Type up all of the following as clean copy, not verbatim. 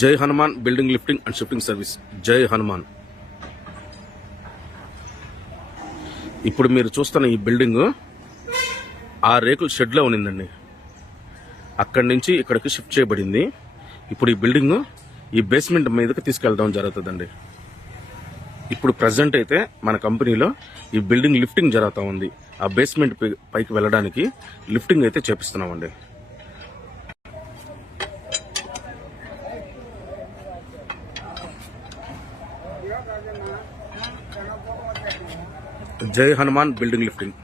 జై Hanuman building lifting and shifting service. జై హనుమాన్. ఇప్పుడు మీరు చూస్తున్న ఈ బిల్డింగ్ ఆ రేకుల షెడ్లో ఉన్నిందండి. అక్కడి నుంచి ఇక్కడికి షిఫ్ట్ చేయబడింది. ఇప్పుడు ఈ బిల్డింగ్ ఈ బేస్మెంట్ మీదకి తీసుకెళ్ళడం జరుగుతుందండి. ఇప్పుడు ప్రజెంట్ అయితే మన కంపెనీలో ఈ బిల్డింగ్ లిఫ్టింగ్ జరుగుతూ ఉంది. ఆ బేస్మెంట్ పైకి వెళ్ళడానికి లిఫ్టింగ్ అయితే చేపిస్తున్నామండి. జై హనుమాన్ బిల్డింగ్ లిఫ్టింగ్.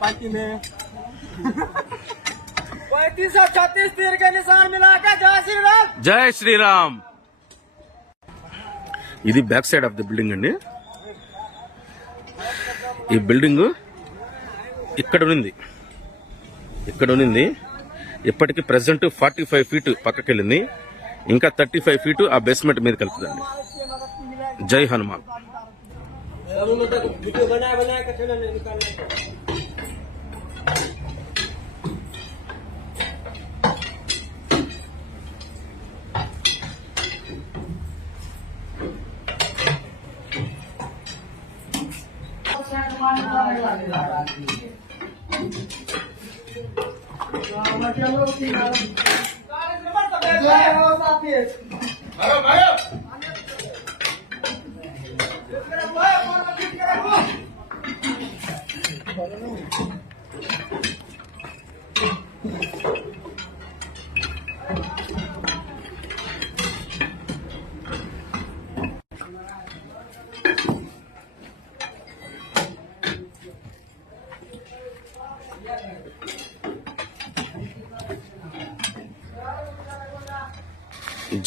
पार्टी में 3536 तीर के निशान मिला के जय श्री राम. జై శ్రీరామ్. ఇది back side of the building అండి. ఈ బిల్డింగ్ ఇక్కడ ఉన్నింది. ఇప్పటికి ప్రెసెంట్ 45 ఫీట్ పక్కకి వెళ్ళింది. ఇంకా 35 ఫీట్ ఆ బేస్మెంట్ మీద కలుపుతుందండి. జై హనుమాన్.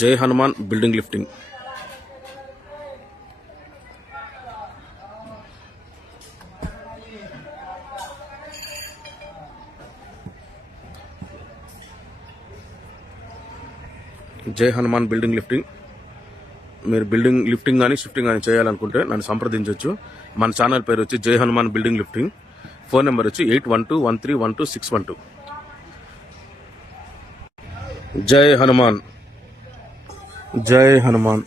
జై హనుమాన్ బిల్డింగ్ లిఫ్టింగ్. జై హనుమాన్ బిల్డింగ్ లిఫ్టింగ్. మీరు బిల్డింగ్ లిఫ్టింగ్ కానీ షిఫ్టింగ్ కానీ చేయాలనుకుంటే నన్ను సంప్రదించవచ్చు. మన ఛానల్ పేరు వచ్చి జై Hanuman building lifting. Phone number వచ్చి 8121312612. జై హనుమాన్. జై హనుమాన్.